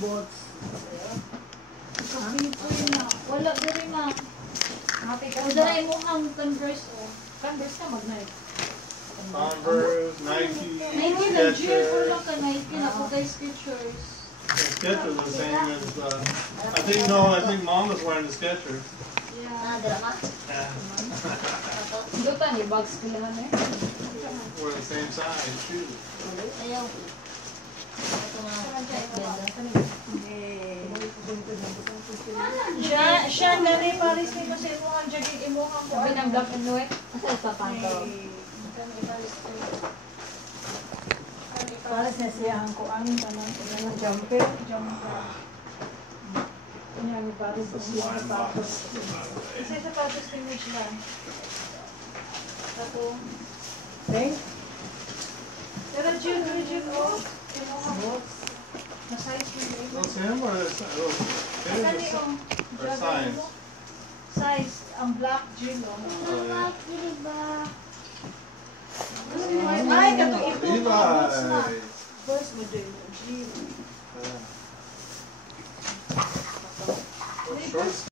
Bots. Kapin po yun na. Wala na rin na. O dahil mo ang Converse o. Converse ka mag-Nike. Converse, Nike, Nike na gym or Skechers. lang ka Nike na po guys Skechers. Skechers are the same as, I think Mom was wearing the Skechers. Yeah. Yeah. Ito pa ni bags ko lang eh. We're the same size, too. Siya na rin Paris ni Masay mo ang jogging imuhang ko. Sabi ng black and white. Asa sa panto? Para sa siyang kuan kanang jumper. Kanya mi para sa siyang sapatos. Isa sapatos ni Mitch lang. Ako. Okay? Pero June, oh. Kinuha. Na-size mo yun. Those him or Saan his? yung Or jogging size? mo? Size, ang black June, oh. Ay, kato ito. Levi's. First mo din, June. Shorts.